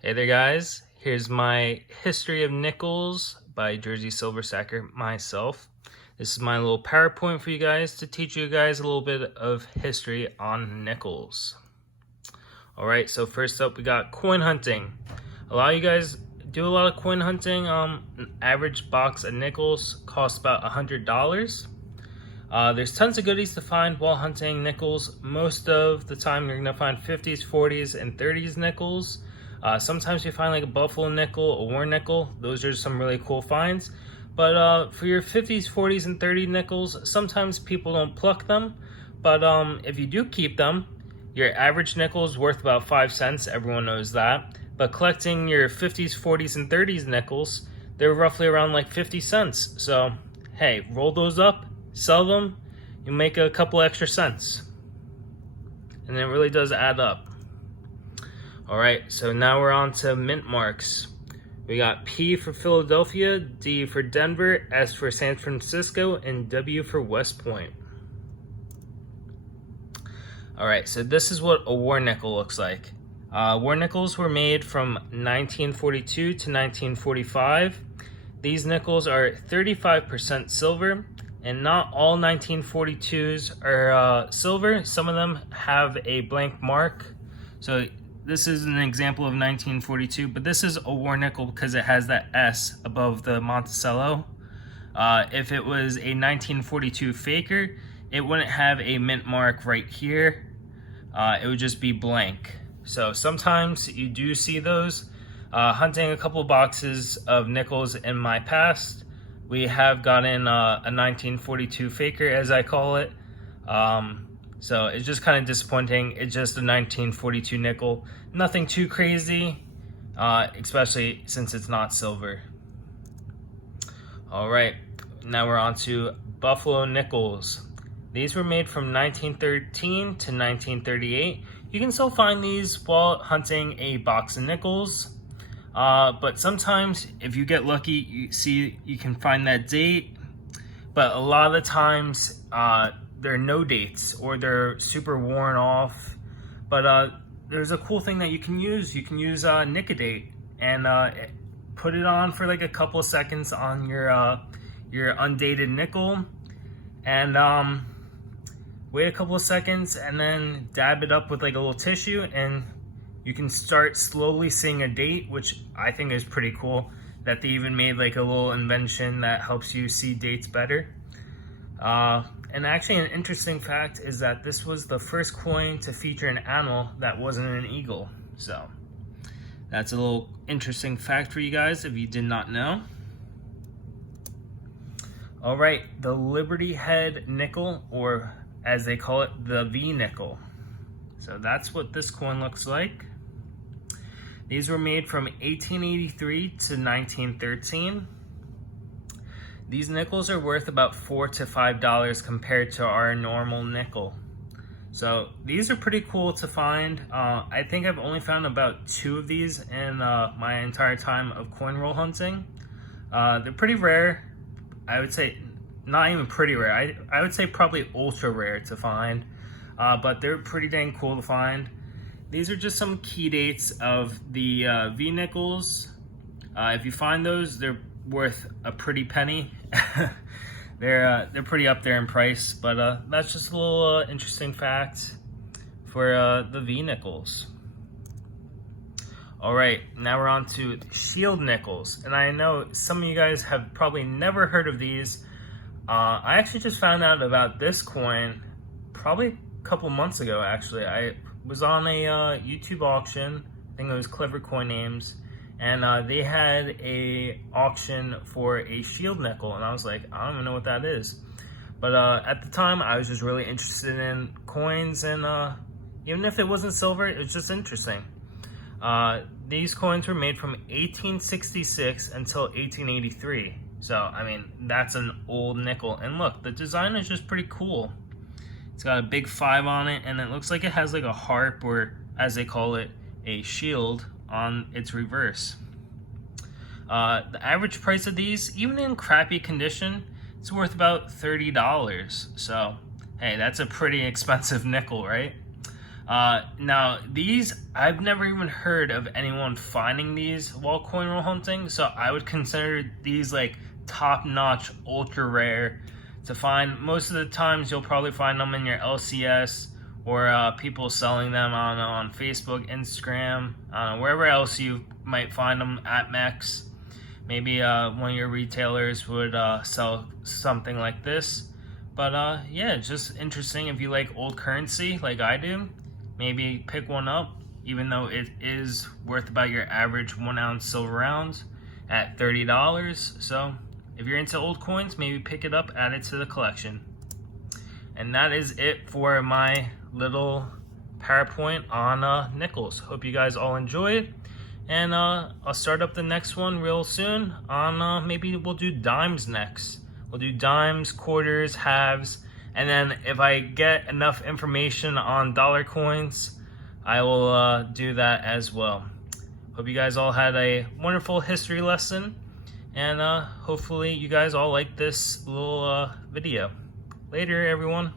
Hey there guys, here's my history of nickels by Jersey Silver Sacker myself. This is my little PowerPoint for you guys to teach you guys a little bit of history on nickels. Alright, so first up we got coin hunting. A lot of you guys do a lot of coin hunting. An average box of nickels costs about $100. There's tons of goodies to find while hunting nickels. Most of the time you're going to find 50s, 40s, and 30s nickels. Sometimes you find like a buffalo nickel, a war nickel. Those are some really cool finds. But for your 50s, 40s, and 30 nickels, sometimes people don't pluck them. But if you do keep them, your average nickel is worth about 5 cents. Everyone knows that. But collecting your 50s, 40s, and 30s nickels, they're roughly around like 50 cents. So, hey, roll those up, sell them, you make a couple extra cents. And it really does add up. Alright, so now we're on to mint marks. We got P for Philadelphia, D for Denver, S for San Francisco, and W for West Point. Alright, so this is what a war nickel looks like. War nickels were made from 1942 to 1945. These nickels are 35% silver, and not all 1942s are silver. Some of them have a blank mark. So this is an example of 1942, but this is a war nickel because it has that S above the Monticello. If it was a 1942 faker, it wouldn't have a mint mark right here. It would just be blank. So sometimes you do see those. Hunting a couple boxes of nickels in my past, we have gotten a 1942 faker, as I call it. So it's just kind of disappointing. It's just a 1942 nickel. Nothing too crazy, especially since it's not silver. All right, now we're on to buffalo nickels. These were made from 1913 to 1938. You can still find these while hunting a box of nickels. But sometimes if you get lucky, you can find that date. But a lot of the times, there are no dates or they're super worn off. But there's a cool thing that you can use. You can use Nicodate and put it on for like a couple of seconds on your undated nickel, and wait a couple of seconds and then dab it up with like a little tissue, and you can start slowly seeing a date, which I think is pretty cool that they even made like a little invention that helps you see dates better. And actually an interesting fact is that this was the first coin to feature an animal that wasn't an eagle. So that's a little interesting fact for you guys if you did not know. All right, the Liberty Head nickel, or as they call it, the V nickel. So that's what this coin looks like. These were made from 1883 to 1913. These nickels are worth about $4 to $5 compared to our normal nickel. So these are pretty cool to find. I think I've only found about 2 of these in my entire time of coin roll hunting. They're pretty rare. I would say not even pretty rare. I would say probably ultra rare to find, but they're pretty dang cool to find. These are just some key dates of the V nickels. If you find those, they're worth a pretty penny. They're pretty up there in price, but that's just a little interesting fact for the V nickels. All right, now we're on to shield nickels, and I know some of you guys have probably never heard of these. I actually just found out about this coin probably a couple months ago. Actually, I was on a YouTube auction. I think it was Clever Coin Names, and they had a auction for a shield nickel, and I was like, I don't even know what that is. But at the time, I was just really interested in coins, and even if it wasn't silver, it was just interesting. These coins were made from 1866 until 1883. So, I mean, that's an old nickel. And look, the design is just pretty cool. It's got a big 5 on it, and it looks like it has like a harp, or as they call it, a shield on its reverse. The average price of these, even in crappy condition, it's worth about $30. So, hey, that's a pretty expensive nickel, right? Now these, I've never even heard of anyone finding these while coin roll hunting, so I would consider these like top-notch, ultra rare to find. Most of the times you'll probably find them in your LCS or people selling them on Facebook, Instagram, wherever else you might find them, at Mex. Maybe one of your retailers would sell something like this. But yeah, just interesting. If you like old currency like I do, maybe pick one up, even though it is worth about your average 1 ounce silver round at $30. So if you're into old coins, maybe pick it up, add it to the collection. And that is it for my little PowerPoint on nickels. Hope you guys all enjoy it. And I'll start up the next one real soon on maybe we'll do dimes next. We'll do dimes, quarters, halves, and then if I get enough information on dollar coins, I will do that as well. Hope you guys all had a wonderful history lesson, and hopefully you guys all like this little video. Later, everyone.